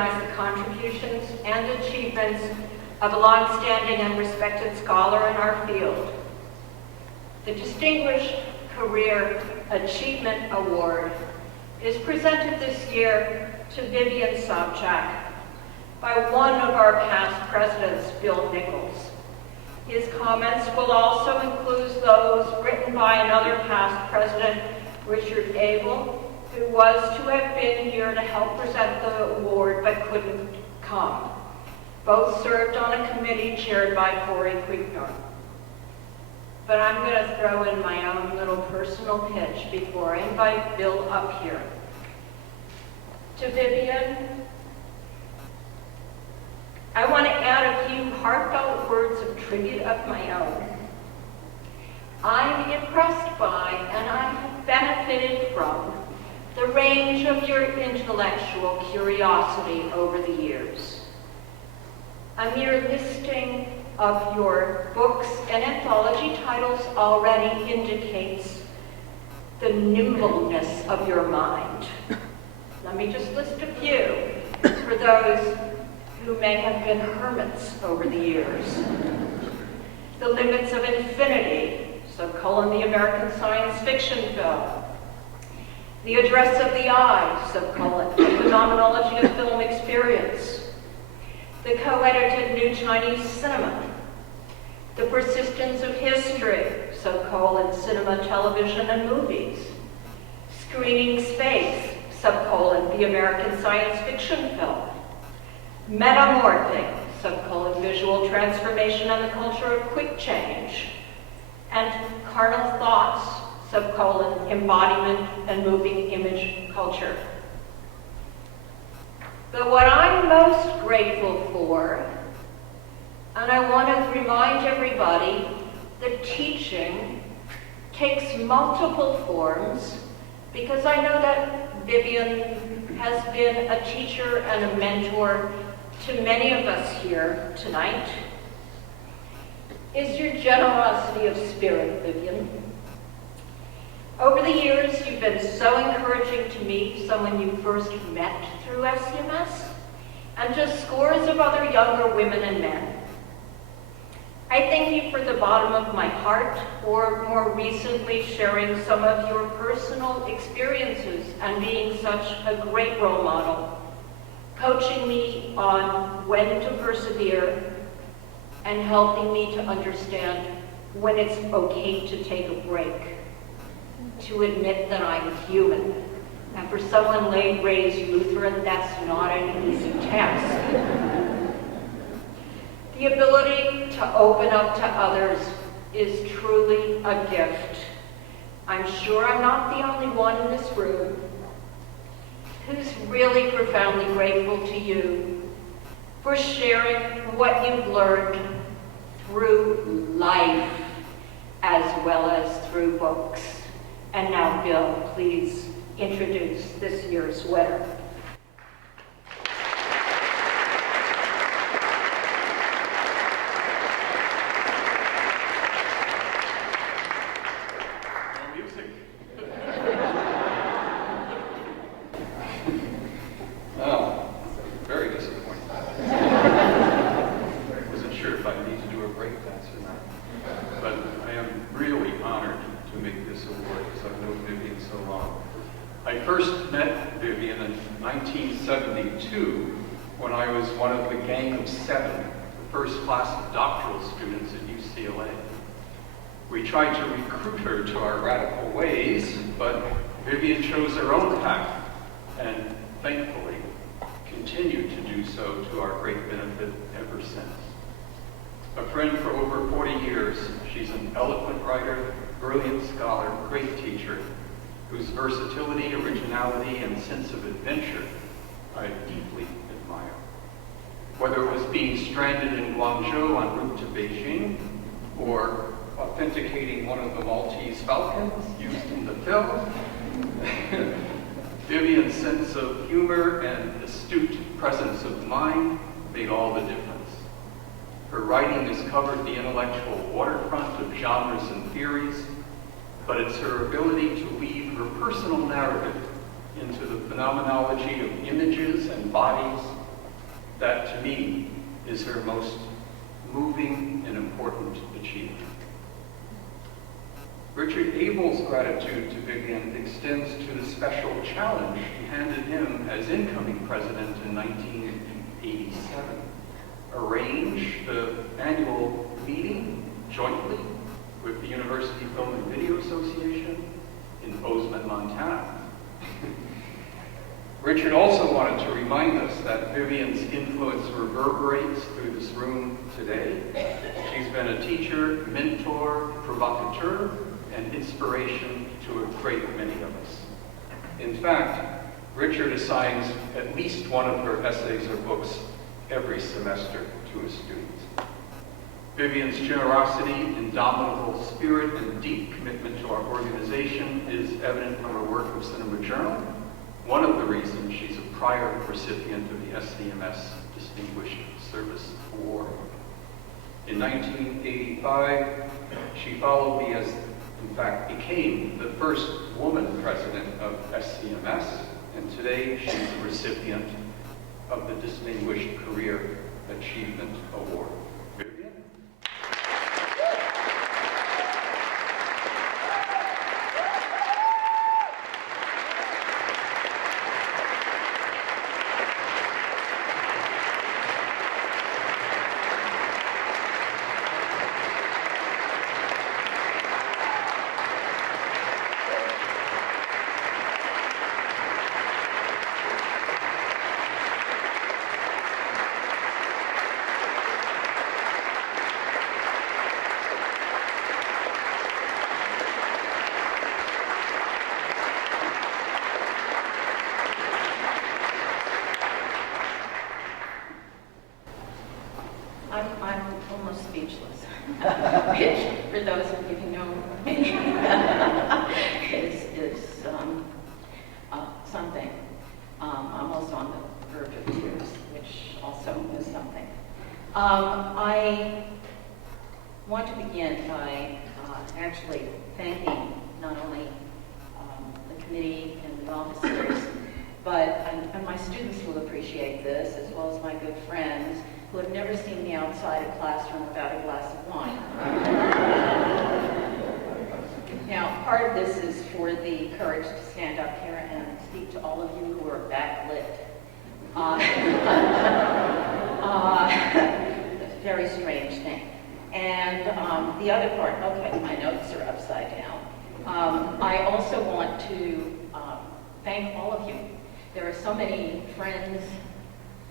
recognize the contributions and achievements of a long-standing and respected scholar in our field. The Distinguished Career Achievement Award is presented this year to Vivian Sobchack by one of our past presidents, Bill Nichols. His comments will also include those written by another past president, Richard Abel, who was to have been here to help present the award but couldn't come. Both served on a committee chaired by Corey Kriegner. But I'm going to throw in my own little personal pitch before I invite Bill up here. To Vivian, I want to add a few heartfelt words of tribute of my own. I'm impressed by and I have benefited from the range of your intellectual curiosity over the years. A mere listing of your books and anthology titles already indicates the nimbleness of your mind. Let me just list a few for those who may have been hermits over the years. The Limits of Infinity, the American science fiction film. The Address of the Eye, the Phenomenology of Film Experience. The co-edited New Chinese Cinema. The Persistence of History, Cinema, Television, and Movies. Screening Space, the American science fiction film. Metamorphing, Visual Transformation and the Culture of Quick Change. And Carnal Thoughts, Embodiment and Moving Image Culture. But what I'm most grateful for, and I want to remind everybody that teaching takes multiple forms, because I know that Vivian has been a teacher and a mentor to many of us here tonight, is your generosity of spirit, Vivian. Over the years, you've been so encouraging to me, someone you first met through SCMS, and just scores of other younger women and men. I thank you for the bottom of my heart for more recently sharing some of your personal experiences and being such a great role model, coaching me on when to persevere and helping me to understand when it's okay to take a break, to admit that I'm human. And for someone raised Lutheran, that's not an easy task. The ability to open up to others is truly a gift. I'm sure I'm not the only one in this room who's really profoundly grateful to you for sharing what you've learned through life as well as through books. And now, Bill, please introduce this year's winner. When I was one of the gang of 7, the first class of doctoral students at UCLA. We tried to recruit her to our radical ways, but Vivian chose her own path, and thankfully continued to do so to our great benefit ever since. A friend for over 40 years, she's an eloquent writer, brilliant scholar, great teacher, whose versatility, originality, and sense of adventure I deeply admire. Whether it was being stranded in Guangzhou en route to Beijing, or authenticating one of the Maltese falcons used in the film, Vivian's sense of humor and astute presence of mind made all the difference. Her writing has covered the intellectual waterfront of genres and theories, but it's her ability to weave her personal narrative into the phenomenology of images and bodies That, to me, is her most moving and important achievement. Richard Abel's gratitude to Vivian extends to the special challenge handed him as incoming president in 1987. Arrange the annual meeting jointly with the University Film and Video Association in Bozeman, Montana. Richard also wanted to remind us that Vivian's influence reverberates through this room today. She's been a teacher, mentor, provocateur, and inspiration to a great many of us. In fact, Richard assigns at least one of her essays or books every semester to his students. Vivian's generosity, indomitable spirit, and deep commitment to our organization is evident from her work with Cinema Journal, one of the reasons she's a prior recipient of the SCMS Distinguished Service Award. In 1985, she followed me as, in fact, became the first woman president of SCMS, and today she's the recipient of the Distinguished Career Achievement Award. Vivian? I'm almost speechless, which, for those of you who know me, is something. I'm also on the verge of tears, which also is something. I want to begin by actually thanking not only the committee and the officers, but and my students will appreciate this, as well as my good friends, who have never seen me outside a classroom without a glass of wine. Now, part of this is for the courage to stand up here and speak to all of you who are backlit. It's a very strange thing. And the other part, okay, my notes are upside down. I also want to thank all of you. There are so many friends,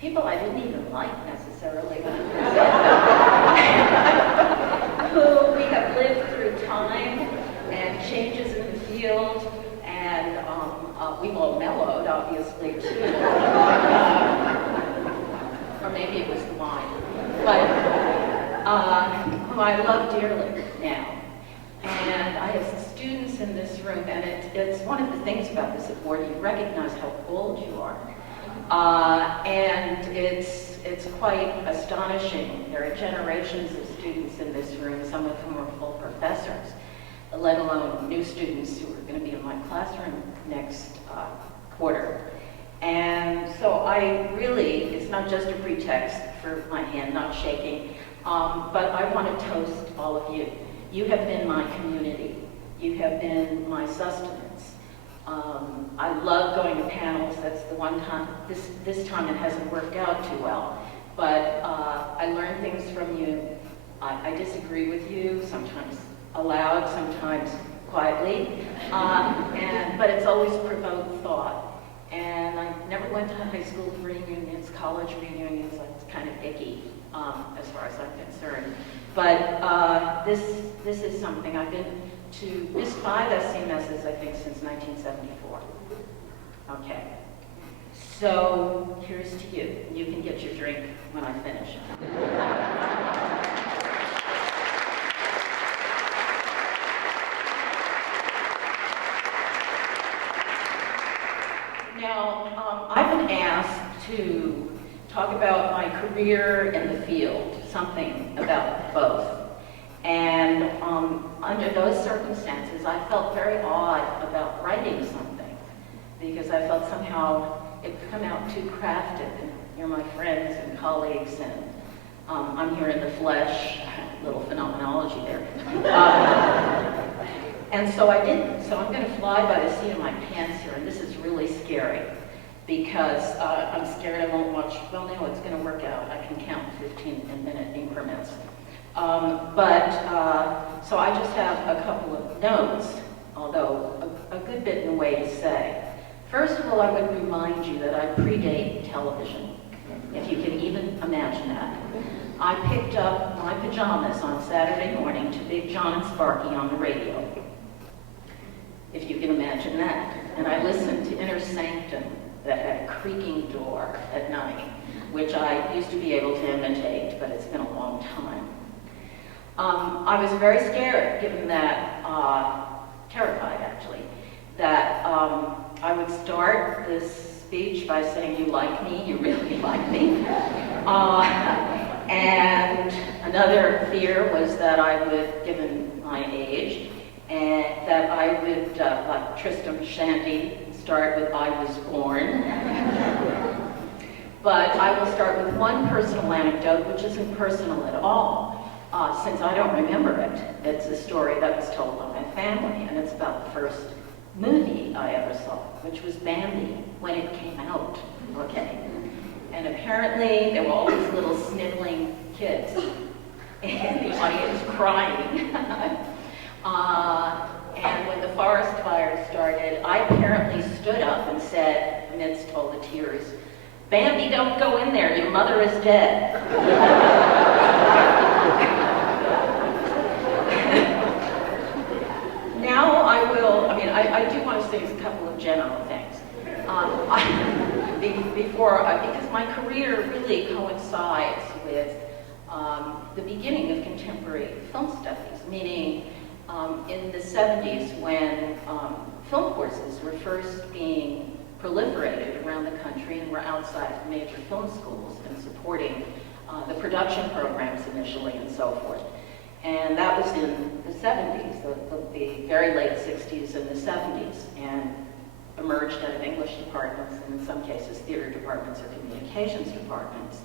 people I didn't even like necessarily when I was who we have lived through time and changes in the field, and we've all mellowed, obviously, too. Or maybe it was the wine. But who I love dearly now. And I have students in this room, and it's one of the things about this award, you recognize how old you are. And it's quite astonishing. There are generations of students in this room, some of whom are full professors, let alone new students who are going to be in my classroom next quarter. And so I really, it's not just a pretext for my hand not shaking, but I want to toast all of you. You have been my community. You have been my sustenance. I love going to panels. That's the one time, this time it hasn't worked out too well. But I learn things from you. I disagree with you, sometimes aloud, sometimes quietly. But it's always provoked thought. And I never went to high school reunions, college reunions. It's kind of icky as far as I'm concerned. But this is something I've been to missed 5 SCMSs, I think, since 1974. Okay. So here's to you. You can get your drink when I finish. Now, I've been asked to talk about my career in the field, something about both. And under those circumstances, I felt very odd about writing something because I felt somehow it could come out too crafted. And, You're my friends and colleagues, and I'm here in the flesh. Little phenomenology there. And so I didn't. So I'm going to fly by the seat of my pants here, and this is really scary because I'm scared I won't watch. Well, no, it's going to work out. I can count 15-minute increments. So I just have a couple of notes, although a good bit in a way to say. First of all, I would remind you that I predate television, if you can even imagine that. I picked up my pajamas on Saturday morning to Big John and Sparky on the radio, if you can imagine that. And I listened to Inner Sanctum that had a creaking door at night, which I used to be able to imitate, but it's been a long time. I was very scared, given that, terrified actually, that I would start this speech by saying, you like me, you really like me. And another fear was that I would, given my age, and that I would, like Tristram Shandy, start with I was born. But I will start with one personal anecdote, which isn't personal at all, since I don't remember it. It's a story that was told by my family, and it's about the first movie I ever saw, which was Bambi, when it came out, okay? And apparently there were all these little sniveling kids in the audience crying. And when the forest fire started, I apparently stood up and said, amidst all the tears, Bambi, don't go in there, your mother is dead. Now I do want to say a couple of general things. Because my career really coincides with the beginning of contemporary film studies, meaning in the 70s when film courses were first being proliferated around the country and were outside of major film schools and supporting the production programs initially and so forth. And that was in the 70s, the very late 60s and the 70s, and emerged out of English departments, and in some cases theater departments or communications departments.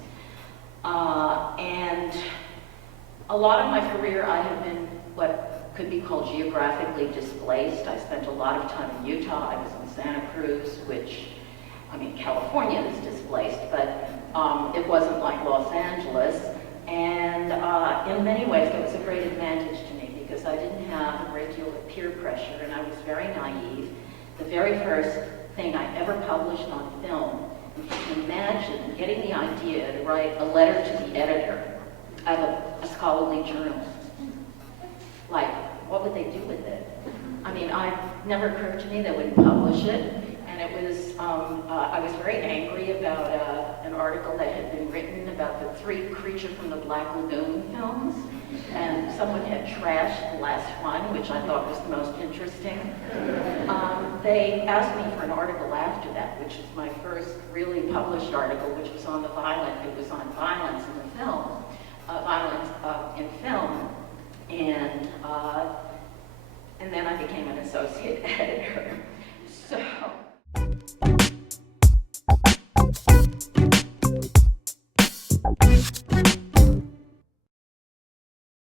And a lot of my career I have been what could be called geographically displaced. I spent a lot of time in Utah. I was in Santa Cruz, which, California is displaced, but it wasn't like Los Angeles. And in many ways, that was a great advantage to me because I didn't have a great deal of peer pressure, and I was very naive. The very first thing I ever published on film, if you can imagine getting the idea to write a letter to the editor of a scholarly journal. Like, what would they do with it? It never occurred to me they wouldn't publish it. And it was, I was very angry about an article that had been written about the 3 Creature from the Black Lagoon films. And someone had trashed the last one, which I thought was the most interesting. They asked me for an article after that, which was my first really published article, which was on violence in the film.